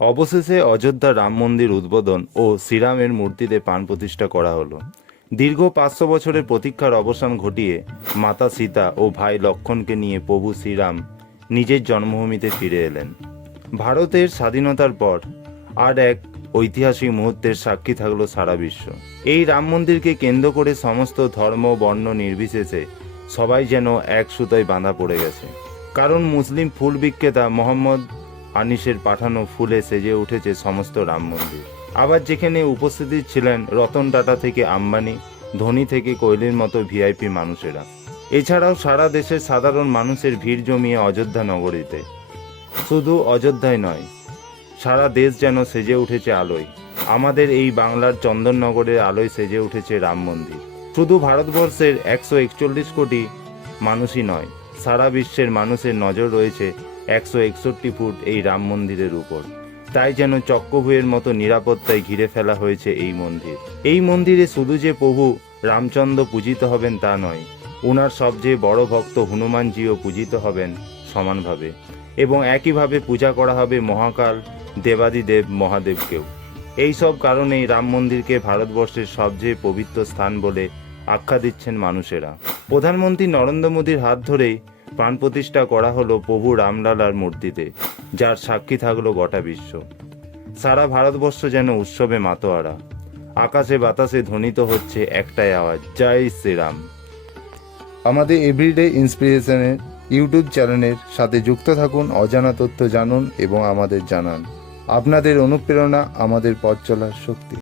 অবশেষে অযোধ্যা রাম মন্দির উদ্বোধন ও শ্রীরামের মূর্তিতে প্রাণ প্রতিষ্ঠা করা হলো। দীর্ঘ 500 বছরের প্রতীক্ষার অবসান ঘটিয়ে মাতা সীতা ও ভাই লক্ষ্মণকে নিয়ে প্রভু শ্রীরাম নিজের জন্মভূমিতে ফিরে এলেন। ভারতের স্বাধীনতার পর আর এক ঐতিহাসিক মুহূর্তের সাক্ষী থাকলো সারা বিশ্ব। এই রাম মন্দিরকে কেন্দ্র করে সমস্ত ধর্ম বর্ণ নির্বিশেষে সবাই যেন এক সুতোয় বাঁধা পড়ে গেছে। কারণ মুসলিম ফুল বিক্রেতা মোহাম্মদ আনিসের পাঠানো ফুলে সেজে উঠেছে সমস্ত রাম মন্দির। আবার যেখানে উপস্থিত ছিলেন রতন টাটা থেকে আম্বানি, ধোনি থেকে কোহলির মতো ভিআইপি মানুষেরা। এছাড়াও সারা দেশের সাধারণ মানুষের ভিড় জমিয়ে অযোধ্যা নগরীতে। শুধু অযোধ্যায় নয়, সারা দেশ যেন সেজে উঠেছে আলোয়। আমাদের এই বাংলার চন্দননগরের আলোয় সেজে উঠেছে রাম মন্দির। শুধু ভারতবর্ষের 141 কোটি মানুষই নয়, সারা বিশ্বের মানুষের নজর রয়েছে 161 ফুট এই রাম মন্দিরের উপর। তাই যেন চক্রভূয়ের মতো নিরাপত্তায় ঘিরে ফেলা হয়েছে এই মন্দির। এই মন্দিরে শুধু যে প্রভু রামচন্দ্র পূজিত হবেন তা নয়, ওনার সবচেয়ে বড় ভক্ত হনুমানজিও পূজিত হবেন সমানভাবে, এবং একইভাবে পূজা করা হবে মহাকাল, দেবাদিদেব মহাদেবকেও। এই সব কারণেই রাম মন্দিরকে ভারতবর্ষের সবচেয়ে পবিত্র স্থান বলে আখ্যা দিচ্ছেন মানুষেরা। প্রধানমন্ত্রী নরেন্দ্র মোদীর হাত ধরেই প্রাণ প্রতিষ্ঠা করা হলো প্রভু রামলালার মূর্তিতে, যার সাক্ষী থাকলো গোটা বিশ্ব। সারা ভারতবর্ষ যেন উৎসবে মাতোয়ারা। আকাশে বাতাসে ধ্বনিত হচ্ছে একটাই আওয়াজ, জয় শ্রীরাম। আমাদের এভরিডে ইন্সপিরেশনের ইউটিউব চ্যানেলের সাথে যুক্ত থাকুন, অজানা তথ্য জানুন এবং আমাদের জানান। আপনাদের অনুপ্রেরণা আমাদের পথ চলার শক্তি।